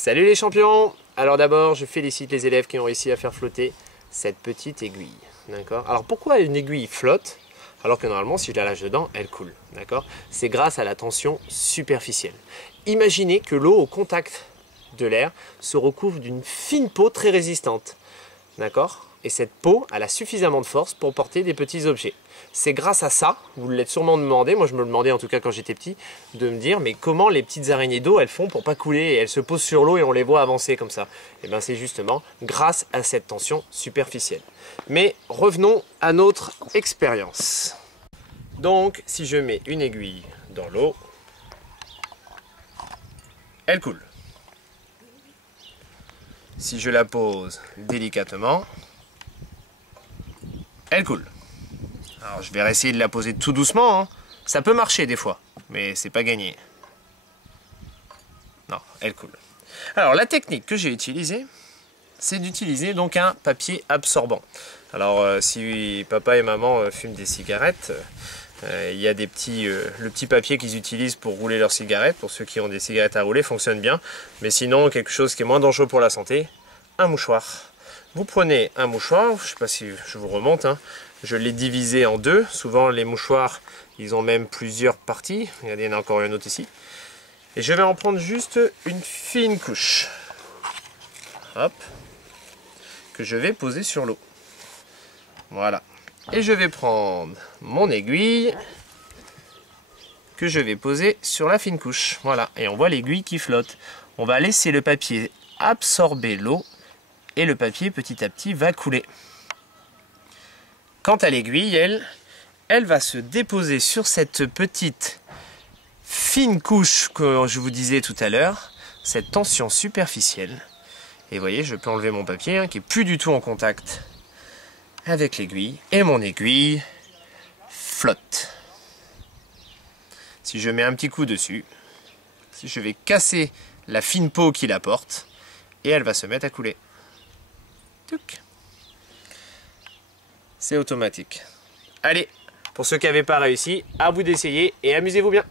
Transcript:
Salut les champions! Alors d'abord, je félicite les élèves qui ont réussi à faire flotter cette petite aiguille. D'accord? Alors pourquoi une aiguille flotte alors que normalement, si je la lâche dedans, elle coule? D'accord? C'est grâce à la tension superficielle. Imaginez que l'eau au contact de l'air se recouvre d'une fine peau très résistante. D'accord? Et cette peau, elle a suffisamment de force pour porter des petits objets. C'est grâce à ça, vous l'êtes sûrement demandé, moi je me le demandais en tout cas quand j'étais petit, de me dire mais comment les petites araignées d'eau elles font pour pas couler et elles se posent sur l'eau et on les voit avancer comme ça? Et bien c'est justement grâce à cette tension superficielle. Mais revenons à notre expérience. Donc si je mets une aiguille dans l'eau, elle coule. Si je la pose délicatement, elle coule. Alors je vais essayer de la poser tout doucement, hein. Ça peut marcher des fois, mais c'est pas gagné. Non, elle coule. Alors la technique que j'ai utilisée, c'est d'utiliser donc un papier absorbant. Si papa et maman fument des cigarettes, il y a le petit papier qu'ils utilisent pour rouler leurs cigarettes. Pour ceux qui ont des cigarettes à rouler, fonctionne bien. Mais sinon, quelque chose qui est moins dangereux pour la santé, un mouchoir. Vous prenez un mouchoir, je ne sais pas si je vous remonte, hein. Je l'ai divisé en deux. Souvent les mouchoirs, ils ont même plusieurs parties. Regardez, il y en a encore une autre ici. Et je vais en prendre juste une fine couche. Hop. Que je vais poser sur l'eau. Voilà. Et je vais prendre mon aiguille que je vais poser sur la fine couche. Voilà. Et on voit l'aiguille qui flotte. On va laisser le papier absorber l'eau et le papier petit à petit va couler. Quant à l'aiguille, elle va se déposer sur cette petite fine couche que je vous disais tout à l'heure, cette tension superficielle. Et vous voyez, je peux enlever mon papier qui est plus du tout en contact avec l'aiguille. Et mon aiguille flotte. Si je mets un petit coup dessus, je vais casser la fine peau qui la porte et elle va se mettre à couler. Touc. C'est automatique. Allez, pour ceux qui n'avaient pas réussi, à vous d'essayer et amusez-vous bien.